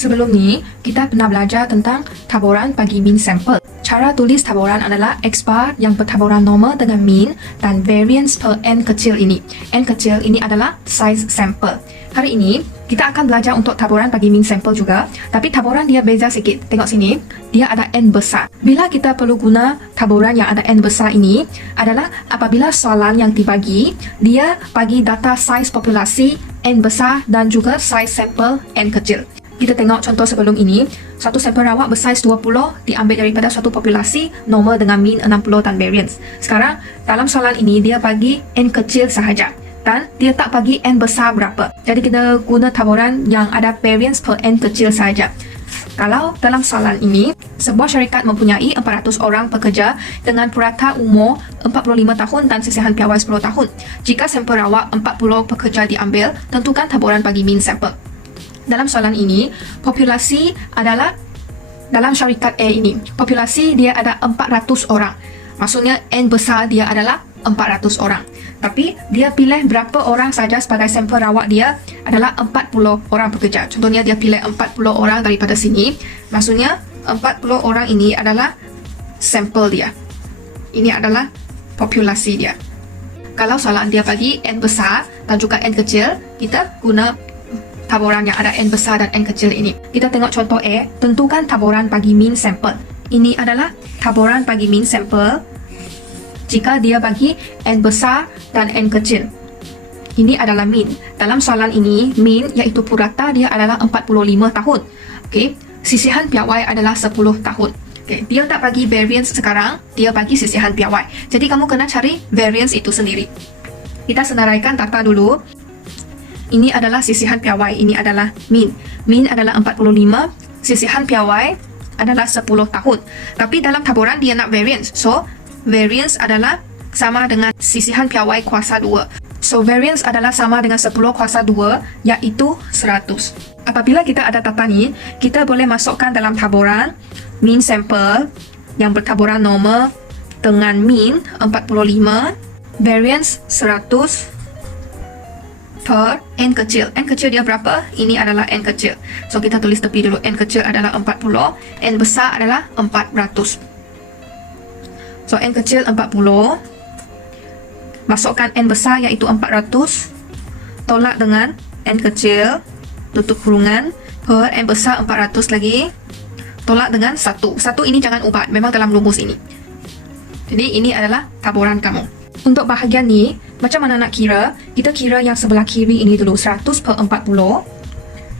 Sebelum ni, kita pernah belajar tentang taburan bagi mean sample. Cara tulis taburan adalah X bar yang bertaburan normal dengan mean dan variance per n kecil ini. N kecil ini adalah size sample. Hari ini, kita akan belajar untuk taburan bagi mean sample juga. Tapi taburan dia beza sikit. Tengok sini, dia ada n besar. Bila kita perlu guna taburan yang ada n besar ini adalah apabila soalan yang dibagi, dia bagi data size populasi n besar dan juga size sample n kecil. Kita tengok contoh sebelum ini, satu sampel rawak bersaiz 20 diambil daripada suatu populasi normal dengan mean 60 dan variance. Sekarang, dalam soalan ini dia bagi n kecil sahaja dan dia tak bagi n besar berapa. Jadi kita guna taburan yang ada variance per n kecil sahaja. Kalau dalam soalan ini, sebuah syarikat mempunyai 400 orang pekerja dengan purata umur 45 tahun dan sisihan piawai 10 tahun. Jika sampel rawak 40 pekerja diambil, tentukan taburan bagi mean sample. Dalam soalan ini, populasi adalah dalam syarikat A ini. Populasi dia ada 400 orang. Maksudnya N besar dia adalah 400 orang. Tapi dia pilih berapa orang saja sebagai sampel rawak dia adalah 40 orang pekerja. Contohnya dia pilih 40 orang daripada sini. Maksudnya 40 orang ini adalah sampel dia. Ini adalah populasi dia. Kalau soalan dia bagi N besar dan juga N kecil, kita guna taburan yang ada n besar dan n kecil ini. Kita tengok contoh A, tentukan taburan bagi mean sample. Ini adalah taburan bagi mean sample jika dia bagi n besar dan n kecil. Ini adalah mean. Dalam soalan ini, mean iaitu purata dia adalah 45 tahun. Okey, sisihan piawai adalah 10 tahun. Okey, dia tak bagi variance sekarang, dia bagi sisihan piawai. Jadi kamu kena cari variance itu sendiri. Kita senaraikan data dulu. Ini adalah sisihan piawai, ini adalah mean. Mean adalah 45, sisihan piawai adalah 10 tahun. Tapi dalam taburan dia nak variance. So, variance adalah sama dengan sisihan piawai kuasa 2. So, variance adalah sama dengan 10 kuasa 2, iaitu 100. Apabila kita ada data ni, kita boleh masukkan dalam taburan mean sample yang bertaburan normal dengan mean 45, variance 100, per n kecil. N kecil dia berapa? Ini adalah n kecil. So kita tulis tepi dulu. N kecil adalah 40, n besar adalah 400. So n kecil 40, masukkan n besar iaitu 400, tolak dengan n kecil, tutup kurungan, per n besar 400 lagi, tolak dengan 1. 1 ini jangan ubah, memang dalam rumus ini. Jadi ini adalah taburan kamu. Untuk bahagian ni, macam mana nak kira? Kita kira yang sebelah kiri ini dulu. 100 per 40.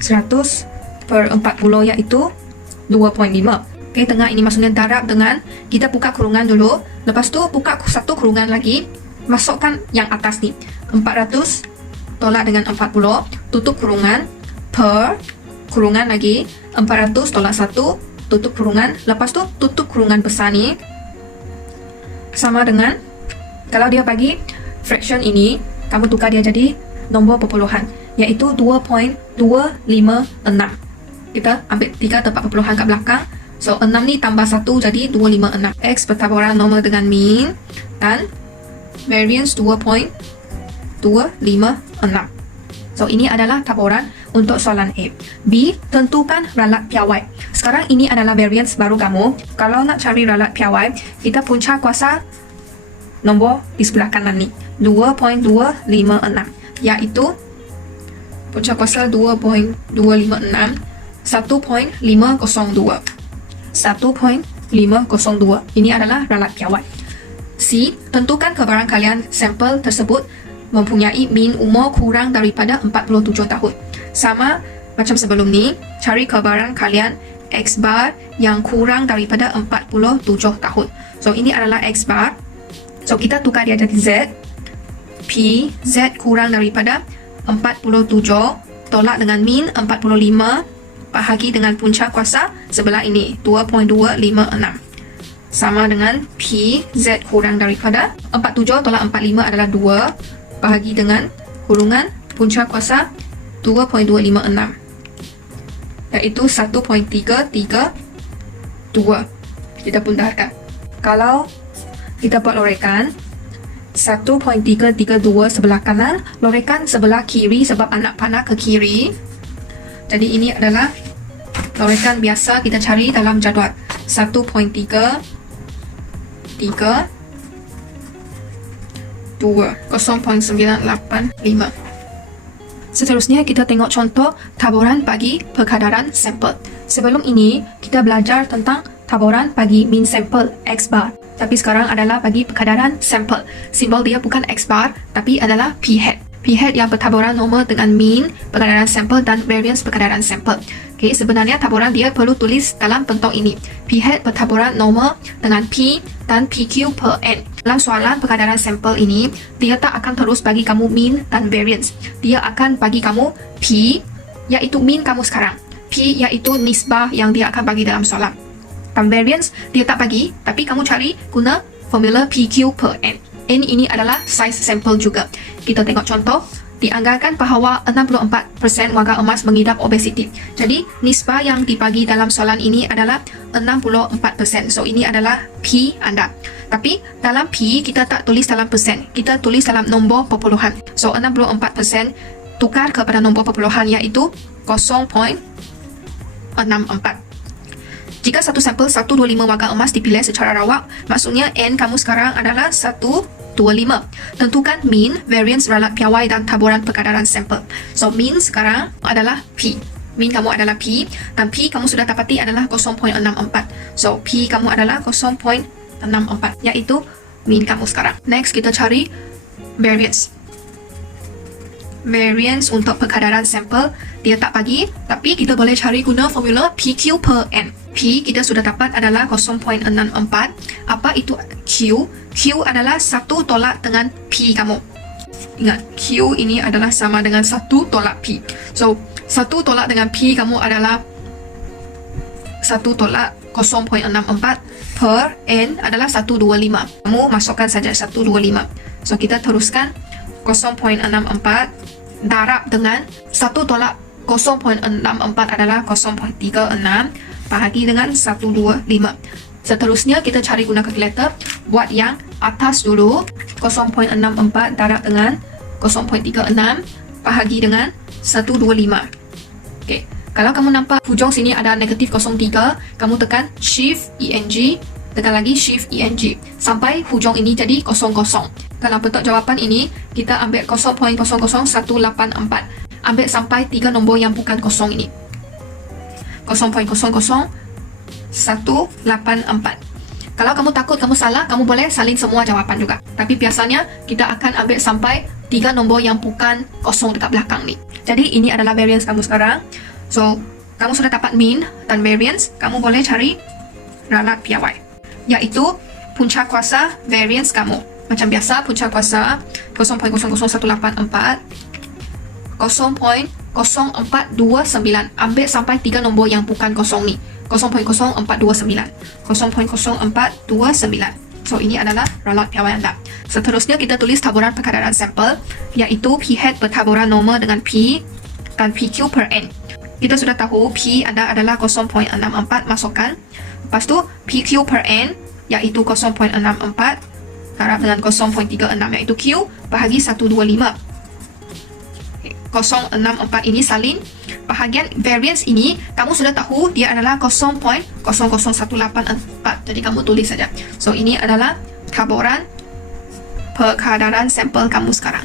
100 per 40 iaitu 2.5. Okay, tengah ini maksudnya darab dengan, kita buka kurungan dulu. Lepas tu buka satu kurungan lagi. Masukkan yang atas ni. 400 tolak dengan 40. Tutup kurungan. Per kurungan lagi. 400 tolak 1. Tutup kurungan. Lepas tu tutup kurungan besar ni. Sama dengan, kalau dia bagi fraction ini, kamu tukar dia jadi nombor perpuluhan, iaitu 2.256. Kita ambil 3 tempat perpuluhan kat belakang. So, 6 ni tambah 1 jadi 256. X bertaburan normal dengan mean dan variance 2.256. So, ini adalah taburan untuk soalan A. B, tentukan ralat piawai. Sekarang ini adalah variance baru kamu. Kalau nak cari ralat piawai, kita punca kuasa nombor di sebelah kanan ni 2.256, iaitu punca kuasa 2.256 1.502. 1.502. Ini adalah ralat piawai. C, tentukan kebaran kalian sampel tersebut mempunyai mean umur kurang daripada 47 tahun. Sama macam sebelum ni, cari kebaran kalian X bar yang kurang daripada 47 tahun. So ini adalah X bar. So kita tukar dia jadi Z. P, Z kurang daripada 47, tolak dengan mean 45, bahagi dengan punca kuasa sebelah ini 2.256. Sama dengan P, Z kurang daripada 47 tolak 45 adalah 2, bahagi dengan kurungan punca kuasa 2.256, iaitu 1.332. Kita pundahkan. Kalau kita buat lorekan 1.332 sebelah kanan, lorekan sebelah kiri sebab anak panah ke kiri. Jadi ini adalah Lorekan biasa kita cari dalam jadual 1.3 3 2 0.985. Seterusnya kita tengok contoh taburan bagi perkadaran sampel. Sebelum ini kita belajar tentang taburan bagi mean sampel X bar. Tapi sekarang adalah bagi perkadaran sampel. Simbol dia bukan X bar tapi adalah P hat. P hat yang bertaburan normal dengan mean perkadaran sampel dan variance perkadaran sampel. Okay, sebenarnya taburan dia perlu tulis dalam bentuk ini. P hat bertaburan normal dengan P dan PQ per N. Dalam soalan perkadaran sampel ini, dia tak akan terus bagi kamu mean dan variance. Dia akan bagi kamu P, iaitu mean kamu sekarang. P iaitu nisbah yang dia akan bagi dalam soalan. Dan variance, dia tak bagi, tapi kamu cari guna formula PQ per N. N ini adalah size sampel juga. Kita tengok contoh. Dianggarkan bahawa 64% warga emas mengidap obesiti. Jadi, nisbah yang dibagi dalam soalan ini adalah 64%. So, ini adalah P anda. Tapi, dalam P, kita tak tulis dalam persen. Kita tulis dalam nombor perpuluhan. So, 64% tukar kepada nombor perpuluhan iaitu 0.64. Jika satu sampel 125 warga emas dipilih secara rawak, maksudnya N kamu sekarang adalah 125. Tentukan mean, variance, ralat piawai dan taburan perkadaran sampel. So, mean sekarang adalah P. Mean kamu adalah P dan P kamu sudah dapati adalah 0.64. So, P kamu adalah 0.64 iaitu mean kamu sekarang. Next, kita cari variance. Variance untuk perkadaran sampel dia tak bagi, tapi kita boleh cari guna formula PQ per N. P kita sudah dapat adalah 0.64. Apa itu Q? Q adalah 1 tolak dengan P kamu. Ingat, Q ini adalah sama dengan 1 tolak P. So, 1 tolak dengan P kamu adalah 1 tolak 0.64 per N adalah 125. Kamu masukkan saja 125. So, kita teruskan 0.64 darab dengan 1 tolak 0.64 adalah 0.36 bahagi dengan 125. Seterusnya kita cari guna kalkulator. Buat yang atas dulu. 0.64 darab dengan 0.36 bahagi dengan 125. Okay. Kalau kamu nampak hujung sini ada negatif 03, kamu tekan Shift ENG, tekan lagi Shift ENG sampai hujung ini jadi 00. Dalam bentuk jawapan ini, kita ambil 0.00184. Ambil sampai 3 nombor yang bukan kosong ini. 0.00184. Kalau kamu takut kamu salah, kamu boleh salin semua jawapan juga. Tapi biasanya kita akan ambil sampai 3 nombor yang bukan kosong dekat belakang ni. Jadi ini adalah variance kamu sekarang. So, kamu sudah dapat mean dan variance, kamu boleh cari ralat piawai, iaitu punca kuasa variance kamu. Macam biasa, punca kuasa 0.00184 0.0429. Ambil sampai 3 nombor yang bukan kosong ni. 0.0429. 0.0429. So, ini adalah ralat piawai anda. Seterusnya, kita tulis taburan perkadaran sampel, iaitu P hat bertaburan normal dengan P dan PQ per N. Kita sudah tahu P anda adalah 0.64, masukkan. Lepas tu, PQ per N, iaitu 0.64, darab dengan 0.36, iaitu Q, bahagi 125. 0.64 ini salin. Bahagian variance ini, kamu sudah tahu dia adalah 0.00184. Jadi, kamu tulis saja. So, ini adalah taburan perkadaran sampel kamu sekarang.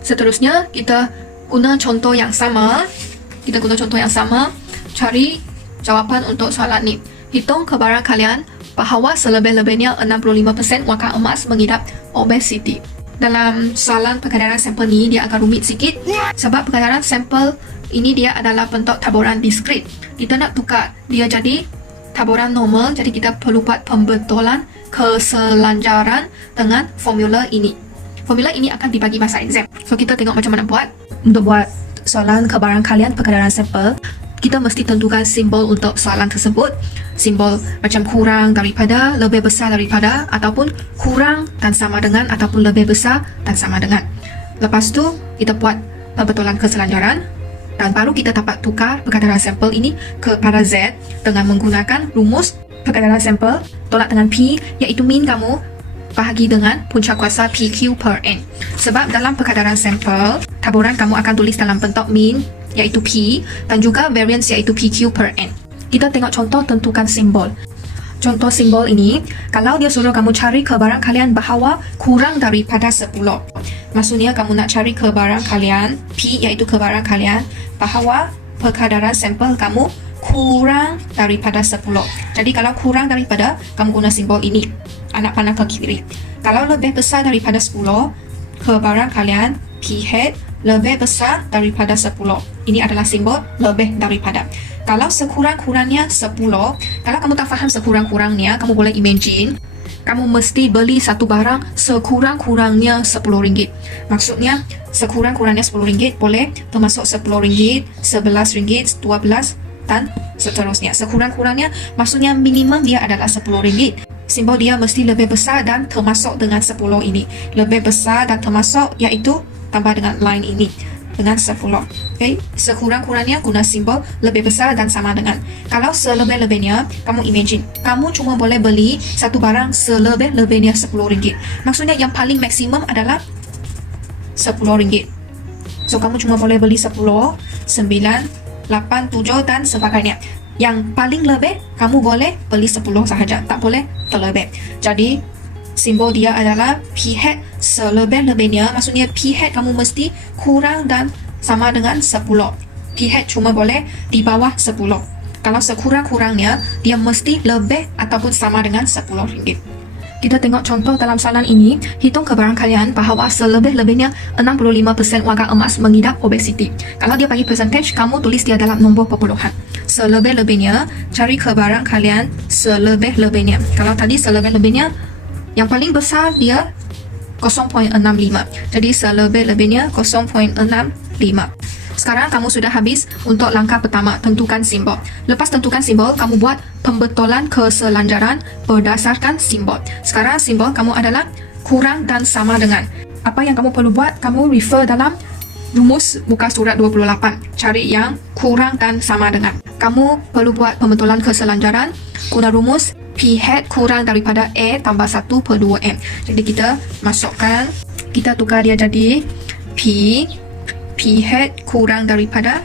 Seterusnya, kita guna contoh yang sama. Cari jawapan untuk soalan ni. Hitung kebaran kalian bahawa selebih-lebihnya 65% warga emas mengidap obesiti. Dalam soalan perkadaran sampel ni, dia agak rumit sikit. Sebab perkadaran sampel ini dia adalah bentuk taburan diskrit. Kita nak tukar dia jadi taburan normal. Jadi kita perlu buat pembetulan keselanjaran dengan formula ini. Formula ini akan dibagi masa exam. So, kita tengok macam mana buat. Untuk buat soalan kebaran kalian perkadaran sampel, kita mesti tentukan simbol untuk soalan tersebut. Simbol macam kurang daripada, lebih besar daripada, ataupun kurang dan sama dengan, ataupun lebih besar dan sama dengan. Lepas tu, kita buat pembetulan keselanjaran dan baru kita dapat tukar perkadaran sampel ini kepada Z dengan menggunakan rumus perkadaran sampel tolak dengan P, iaitu mean kamu bahagi dengan punca kuasa PQ per N. Sebab dalam perkadaran sampel, taburan kamu akan tulis dalam bentuk mean iaitu P dan juga variance iaitu PQ per N. Kita tengok contoh tentukan simbol. Contoh simbol ini, kalau dia suruh kamu cari kebaran kalian bahawa kurang daripada 10. Maksudnya kamu nak cari kebaran kalian, P iaitu kebaran kalian, bahawa perkadaran sampel kamu kurang daripada 10. Jadi kalau kurang daripada, kamu guna simbol ini. Anak panah ke kiri. Kalau lebih besar daripada 10, kebaran kalian, pH lebih besar daripada 10. Ini adalah simbol lebih daripada. Kalau sekurang-kurangnya 10, kalau kamu tak faham sekurang-kurangnya, kamu boleh imagine kamu mesti beli satu barang sekurang-kurangnya RM10. Maksudnya sekurang-kurangnya RM10 boleh termasuk RM10, RM11, RM12 dan seterusnya. Sekurang-kurangnya maksudnya minimum dia adalah RM10. Simbol dia mesti lebih besar dan termasuk dengan 10 ini. Lebih besar dan termasuk iaitu tambah dengan line ini dengan 10. Okay? Sekurang-kurangnya guna simbol lebih besar dan sama dengan. Kalau selebih-lebihnya, kamu imagine, kamu cuma boleh beli satu barang selebih-lebihnya RM10. Maksudnya yang paling maksimum adalah RM10. So, kamu cuma boleh beli 10, 9, 8, 7 dan sebagainya. Yang paling lebih, kamu boleh beli 10 sahaja. Tak boleh terlebih. Jadi, simbol dia adalah pH selebih-lebihnya. Maksudnya pH kamu mesti kurang dan sama dengan 10. pH cuma boleh di bawah 10. Kalau sekurang-kurangnya, dia mesti lebih ataupun sama dengan RM10. Kita tengok contoh dalam soalan ini. Hitung kebaran kalian bahawa selebih-lebihnya 65% warga emas mengidap obesiti. Kalau dia bagi percentage, kamu tulis dia dalam nombor perpuluhan. Selebih-lebihnya, cari kebaran kalian selebih-lebihnya. Kalau tadi selebih-lebihnya, yang paling besar dia 0.65. Jadi selebih-lebihnya 0.65. Sekarang kamu sudah habis untuk langkah pertama, tentukan simbol. Lepas tentukan simbol, kamu buat pembetulan keselanjaran berdasarkan simbol. Sekarang simbol kamu adalah kurang dan sama dengan. Apa yang kamu perlu buat, kamu refer dalam rumus muka surat 28. Cari yang kurang dan sama dengan. Kamu perlu buat pembetulan keselanjaran guna rumus pH kurang daripada A tambah 1/2M. Jadi kita masukkan, kita tukar dia jadi pH kurang daripada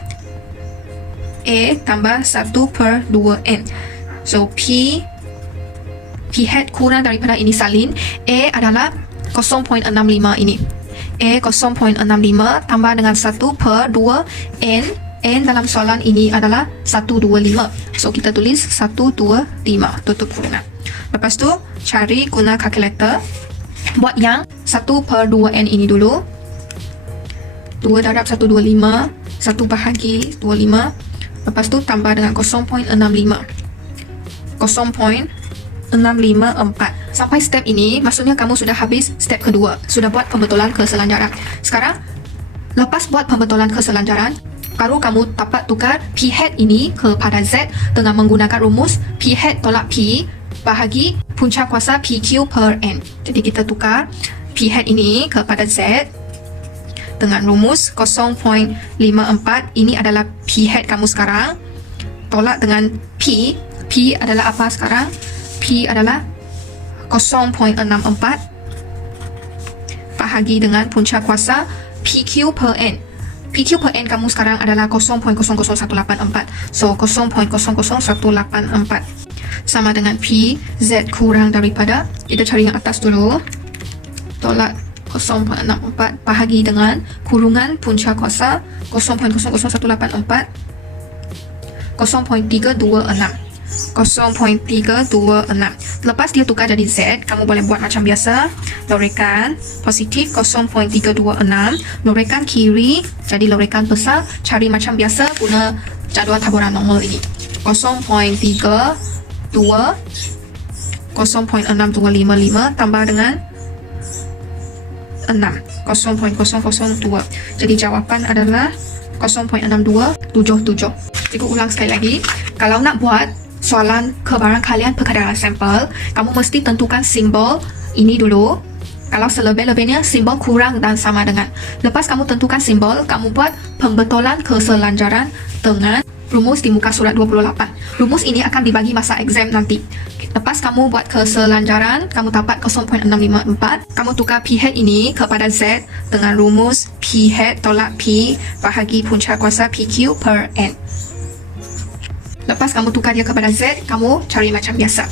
A tambah 1/2M. So pH kurang daripada ini salin, A adalah 0.65 ini. A 0.65 tambah dengan 1/2N. N dalam soalan ini adalah 125. So, kita tulis 125, tutup kurungan. Lepas tu, cari guna kalkulator. Buat yang 1/2N ini dulu. 2 darab 125, 1 bahagi 25. Lepas tu, tambah dengan 0.65. 0.654. Sampai step ini, maksudnya kamu sudah habis step kedua. Sudah buat pembetulan keselanjaran. Sekarang, lepas buat pembetulan keselanjaran, baru kamu dapat tukar pH ini kepada Z dengan menggunakan rumus pH tolak P bahagi punca kuasa PQ per N. Jadi kita tukar pH ini kepada Z dengan rumus 0.54. Ini adalah pH kamu sekarang. Tolak dengan P. P adalah apa sekarang? P adalah 0.64 bahagi dengan punca kuasa PQ per N. PQ per N kamu sekarang adalah 0.00184. So, 0.00184 sama dengan P. Z kurang daripada, kita cari yang atas dulu. Tolak 0.64 bahagi dengan kurungan punca kuasa 0.00184. 0.326. 0.326. Lepas dia tukar jadi Z, kamu boleh buat macam biasa. Lorekan positif 0.326. Lorekan kiri jadi lorekan besar. Cari macam biasa guna jadual taburan normal ini. 0.62 tambah dengan 6. 0.002. Jadi jawapan adalah 0.6277. Cikgu ulang sekali lagi. Kalau nak buat soalan kebaran kalian perkadaran sampel, kamu mesti tentukan simbol ini dulu. Kalau selebih-lebihnya, simbol kurang dan sama dengan. Lepas kamu tentukan simbol, kamu buat pembetulan keselanjaran dengan rumus di muka surat 28. Rumus ini akan dibagi masa exam nanti. Lepas kamu buat keselanjaran, kamu dapat 0.654. Kamu tukar P hat ini kepada Z dengan rumus P hat tolak P bahagi punca kuasa PQ per N. Lepas kamu tukar dia kepada Z, kamu cari macam biasa.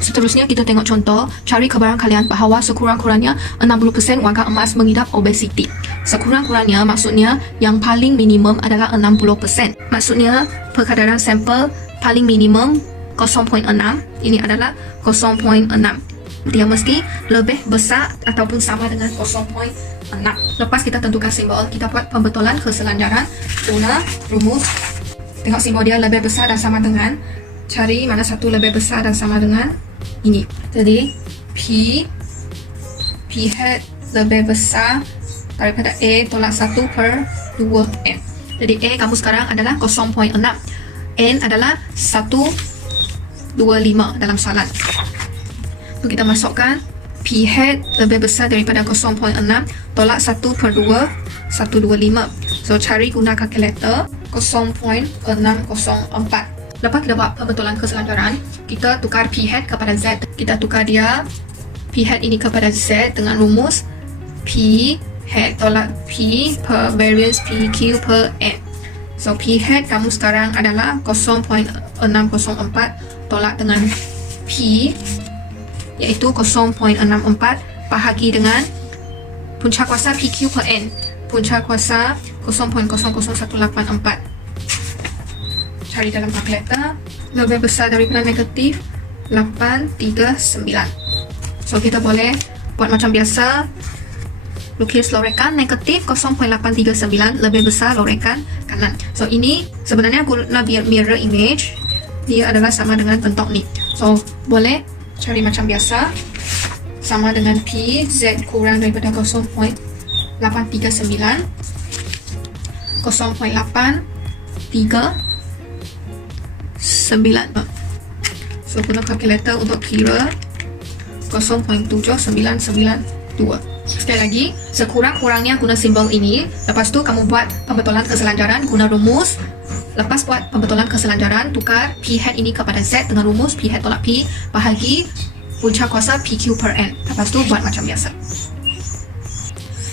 Seterusnya kita tengok contoh, cari kebarangkalian bahawa sekurang-kurangnya 60% warga emas mengidap obesiti. Sekurang-kurangnya maksudnya yang paling minimum adalah 60%. Maksudnya perkadaran sampel paling minimum 0.6, ini adalah 0.6. Dia mesti lebih besar ataupun sama dengan 0.6. Lepas kita tentukan simbol, kita buat pembetulan keselanjaran guna rumus. Tengok simbol dia lebih besar dan sama dengan, cari mana satu lebih besar dan sama dengan ini. Jadi P hat lebih besar daripada A tolak 1 per 2N. Jadi A kamu sekarang adalah 0.6, N adalah 125 dalam soalan. So, kita masukkan P hat lebih besar daripada 0.6 tolak 1 per 2, 125. So cari guna kalkulator 0.604. Lepas kita buat pembetulan keselanjaran, kita tukar P hat kepada Z. Kita tukar dia P hat ini kepada Z dengan rumus P hat tolak P per variance PQ per N. So P hat kamu sekarang adalah 0.604 tolak dengan P iaitu 0.64 bahagi dengan punca kuasa PQ per N. Punca kuasa 0.00184. Cari dalam kalkulator, lebih besar daripada negatif 839. So kita boleh buat macam biasa, lukis lorekan negatif 0.839 lebih besar lorekan kanan. So ini sebenarnya guna mirror image, dia adalah sama dengan bentuk ni. So boleh cari macam biasa, sama dengan P, Z kurang daripada 0.839, 0.839. So guna kalkulator untuk kira 0.7992. Sekali lagi, sekurang-kurangnya guna simbol ini. Lepas tu kamu buat pembetulan keselanjaran guna rumus. Lepas buat pembetulan keselanjaran, tukar P hat ini kepada Z dengan rumus P hat tolak P bahagi punca kuasa PQ per N. Lepas tu buat macam biasa.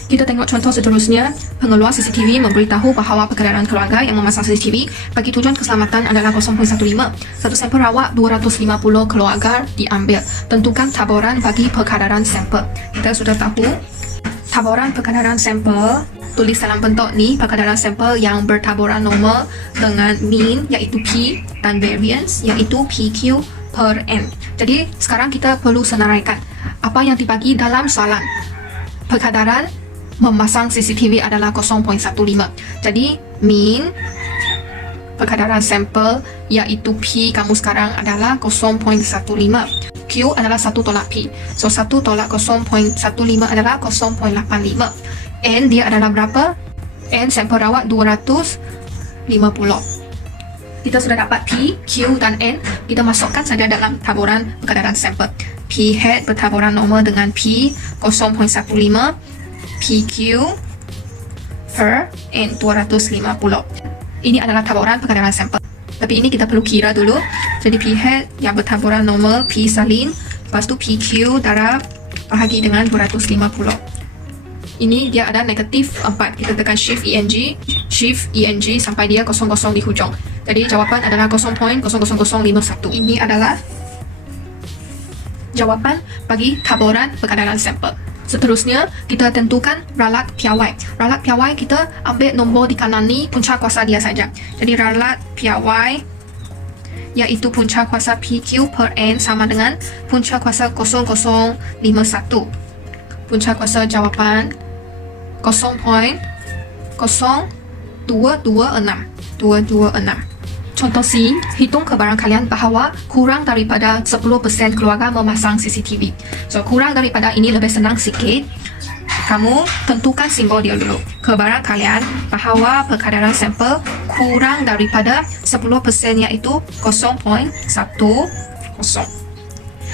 Kita tengok contoh seterusnya. Pengeluar CCTV memberitahu bahawa perkadaran keluarga yang memasang CCTV bagi tujuan keselamatan adalah 0.15. Satu sampel rawat 250 keluarga diambil. Tentukan taburan bagi perkadaran sampel. Kita sudah tahu taburan perkadaran sampel. Tulis dalam bentuk ni perkadaran sampel yang bertaburan normal dengan mean iaitu P dan variance iaitu PQ per N. Jadi sekarang kita perlu senaraikan apa yang dibagi dalam soalan. Perkadaran memasang CCTV adalah 0.15. Jadi mean perkadaran sampel iaitu P kamu sekarang adalah 0.15. Q adalah 1 tolak P. So 1 tolak 0.15 adalah 0.85. N dia adalah berapa? N sampel rawat 250. Kita sudah dapat P, Q dan N. Kita masukkan saja dalam taburan perkadaran sampel. P hat bertaburan normal dengan P 0.15, PQ per N 250. Ini adalah taburan perkadaran sampel. Tapi ini kita perlu kira dulu. Jadi P hat yang bertaburan normal P salin, lepas tu PQ darab bahagi dengan 250. Ini dia ada negatif 4. Kita tekan shift ENG sampai dia 00 di hujung. Jadi jawapan adalah 0.00051. Ini adalah jawapan bagi taburan perkadaran sampel. Seterusnya, kita tentukan ralat piawai. Ralat piawai kita ambil nombor di kanan ni, punca kuasa dia saja. Jadi ralat piawai iaitu punca kuasa PQ per N sama dengan punca kuasa 0051. Punca kuasa jawapan 0.0226. Contoh C, hitung kebarangkalian bahawa kurang daripada 10% keluarga memasang CCTV. So, kurang daripada ini lebih senang sikit. Kamu tentukan simbol dia dulu. Kebarangkalian bahawa perkadaran sampel kurang daripada 10% iaitu 0.10.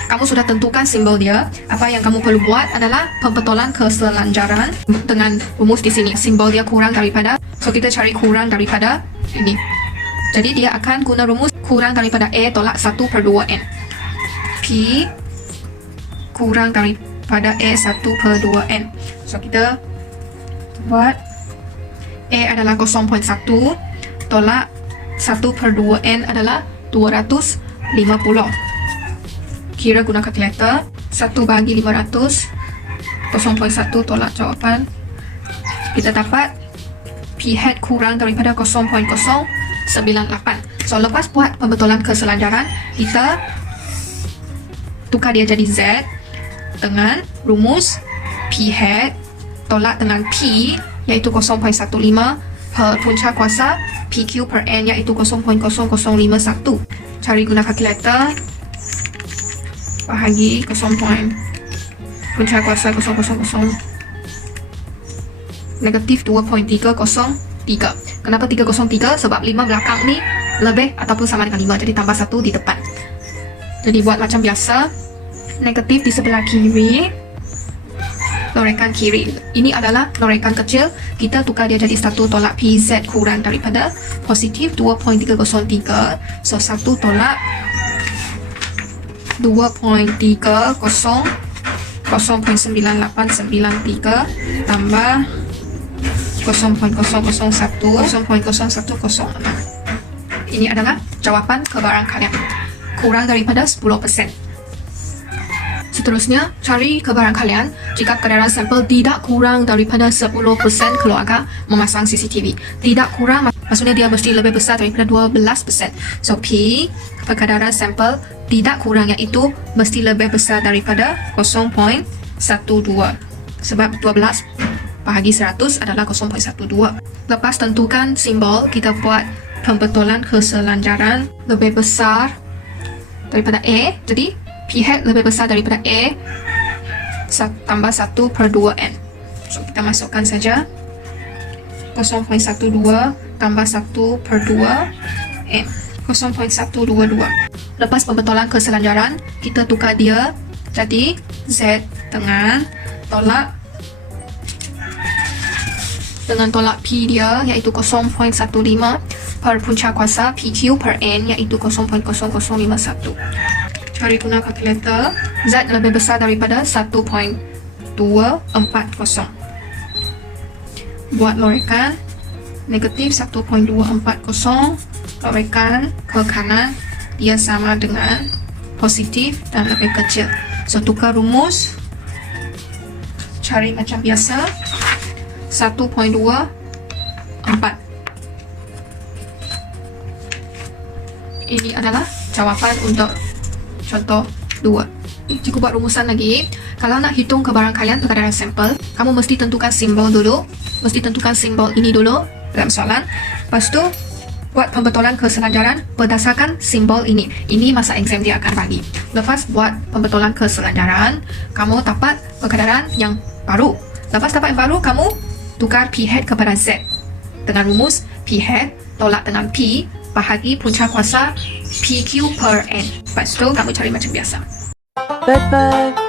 Kamu sudah tentukan simbol dia. Apa yang kamu perlu buat adalah pembetulan keselanjaran dengan rumus di sini. Simbol dia kurang daripada. So, kita cari kurang daripada ini. Jadi dia akan guna rumus kurang daripada A tolak 1 per 2N. P kurang daripada A 1/2N. So kita buat A adalah 0.1, tolak 1/2N adalah 250. Kira guna kalkulator. 1 bagi 500, 0.1 tolak jawapan. Kita dapat P hat kurang daripada 0.098. So lepas buat pembetulan keselanjaran, kita tukar dia jadi Z dengan rumus P hat tolak dengan P iaitu 0.15 per punca kuasa PQ per N iaitu 0.0051. Cari guna kalkulator. Bahagi punca kuasa 0.00 negatif 2.303. Kenapa 303? Sebab 5 belakang ni lebih ataupun sama dengan 5, jadi tambah 1 di depan. Jadi buat macam biasa, negatif di sebelah kiri, lorekan kiri. Ini adalah lorekan kecil, kita tukar dia jadi 1 tolak PZ kurang daripada positif 2.303. So 1 tolak 0.9893 tambah 0.001 Ini adalah jawapan kebarangkalian kurang daripada 10%. Seterusnya, cari kebarangkalian jika keadaan sampel tidak kurang daripada 10% keluarga memasang CCTV. Tidak kurang maksudnya dia mesti lebih besar daripada 12%. So P keadaan sampel tidak kurang iaitu mesti lebih besar daripada 0.12. Sebab 12 bahagi 100 adalah 0.12. Lepas tentukan simbol, kita buat pembetulan keselanjaran lebih besar daripada A. Jadi P hat lebih besar daripada A tambah 1/2N. So kita masukkan saja 0.12 tambah 1/2N 0.122. Lepas pembetulan keselanjaran, kita tukar dia jadi Z dengan tolak P dia iaitu 0.15 per punca kuasa PQ per N iaitu 0.0051. Cari guna kalkulator. Z lebih besar daripada 1.240. Buat lorekan negatif 1.240, lorekan ke kanan dia sama dengan positif dan lebih kecil. So tukar rumus, cari macam biasa 1.24. Ini adalah jawapan untuk contoh 2. Jika buat rumusan lagi, kalau nak hitung kebarangkalian perkadaran sampel, kamu mesti tentukan simbol dulu. Mesti tentukan simbol ini dulu dalam soalan. Lepas tu buat pembetulan keselanjaran berdasarkan simbol ini. Ini masa exam dia akan bagi. Lepas buat pembetulan keselanjaran, kamu dapat perkadaran yang baru. Lepas dapat yang baru, kamu tukar P hat kepada Z dengan rumus P hat tolak dengan P bahagi punca kuasa PQ per N. Lepas tu kamu cari macam biasa. Bye bye.